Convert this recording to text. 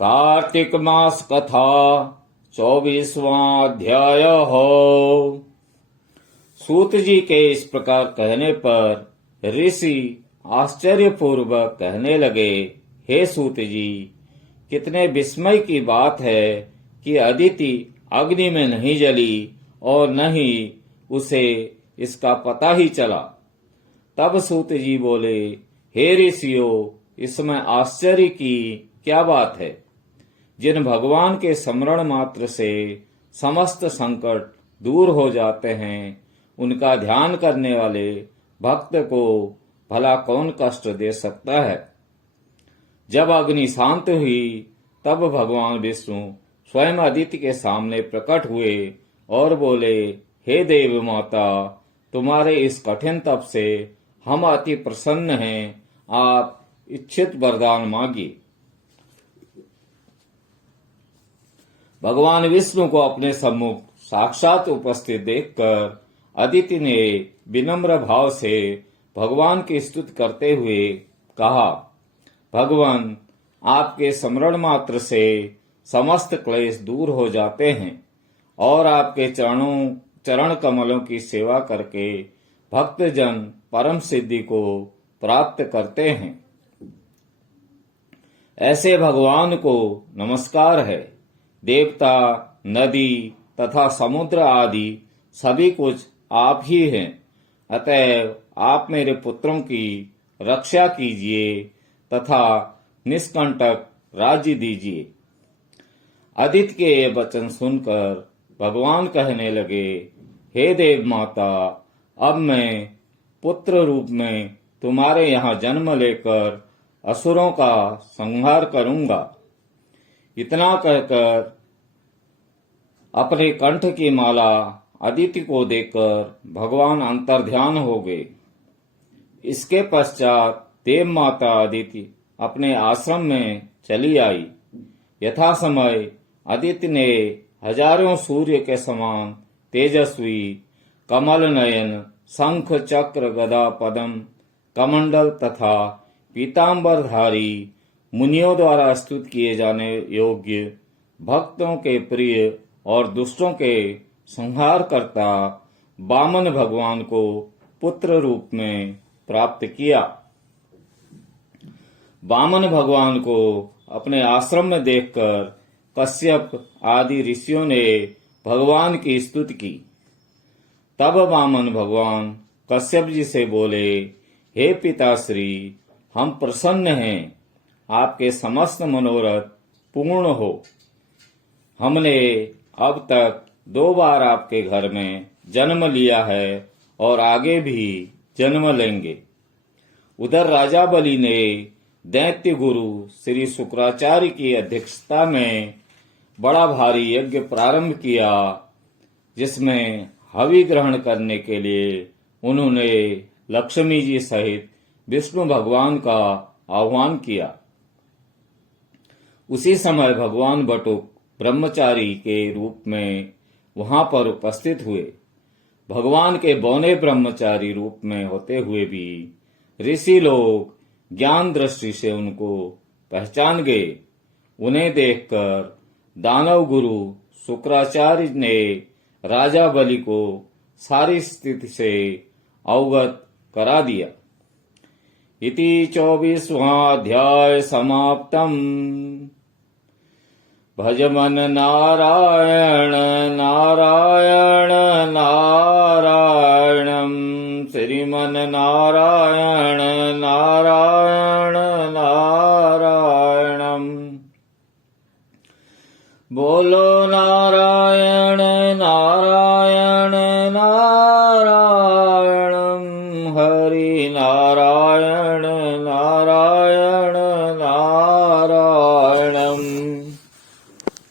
कार्तिक मास कथा 24वां अध्याय हो। सूत जी के इस प्रकार कहने पर ऋषि आश्चर्यपूर्वक कहने लगे, हे सूत जी, कितने विस्मय की बात है कि अदिति अग्नि में नहीं जली और न ही उसे इसका पता ही चला। तब सूत जी बोले, हे ऋषियों, इसमें आश्चर्य की क्या बात है। जिन भगवान के स्मरण मात्र से समस्त संकट दूर हो जाते हैं, उनका ध्यान करने वाले भक्त को भला कौन कष्ट दे सकता है। जब अग्नि शांत हुई तब भगवान विष्णु स्वयं अदिति के सामने प्रकट हुए और बोले, हे देव माता, तुम्हारे इस कठिन तप से हम अति प्रसन्न हैं। आप इच्छित वरदान मांगिए। भगवान विष्णु को अपने सम्मुख साक्षात उपस्थित देखकर अदिति ने विनम्र भाव से भगवान की स्तुति करते हुए कहा, भगवान, आपके स्मरण मात्र से समस्त क्लेश दूर हो जाते हैं और आपके चरण कमलों की सेवा करके भक्तजन परम सिद्धि को प्राप्त करते हैं। ऐसे भगवान को नमस्कार है। देवता, नदी तथा समुद्र आदि सभी कुछ आप ही हैं। अतएव आप मेरे पुत्रों की रक्षा कीजिए तथा निष्कंटक राज्य दीजिए। अदिति के ये वचन सुनकर भगवान कहने लगे, हे देव माता, अब मैं पुत्र रूप में तुम्हारे यहाँ जन्म लेकर असुरों का संहार करूंगा। इतना कहकर अपने कंठ की माला अदिति को देकर भगवान अंतर्ध्यान हो गए। इसके पश्चात देव माता अदिति अपने आश्रम में चली आई। यथा समय अदिति ने हजारों सूर्य के समान तेजस्वी, कमल नयन, शंख चक्र गदा पद्म कमंडल तथा पीतांबरधारी मुनियों द्वारा स्तुत किए जाने योग्य, भक्तों के प्रिय और दुष्टों के संहार करता वामन भगवान को पुत्र रूप में प्राप्त किया। वामन भगवान को अपने आश्रम में देखकर कश्यप आदि ऋषियों ने भगवान की स्तुति की। तब वामन भगवान कश्यप जी से बोले, हे पिताश्री, हम प्रसन्न हैं। आपके समस्त मनोरथ पूर्ण हो। हमने अब तक 2 बार आपके घर में जन्म लिया है और आगे भी जन्म लेंगे। उधर राजा बलि ने दैत्य गुरु श्री शुक्राचार्य की अध्यक्षता में बड़ा भारी यज्ञ प्रारंभ किया, जिसमें हवि ग्रहण करने के लिए उन्होंने लक्ष्मी जी सहित विष्णु भगवान का आह्वान किया। उसी समय भगवान बटुक ब्रह्मचारी के रूप में वहां पर उपस्थित हुए। भगवान के बौने ब्रह्मचारी रूप में होते हुए भी ऋषि लोग ज्ञान दृष्टि से उनको पहचान गए। उन्हें देखकर दानव गुरु शुक्राचार्य ने राजा बलि को सारी स्थिति से अवगत करा दिया। इति 24वां अध्याय समाप्तम्। भजमन नारायण नारायण नारायणं, श्रीमन नारायण नारायण नारायणं। बोलो नारायण नारायण नारायणं, हरि नारायण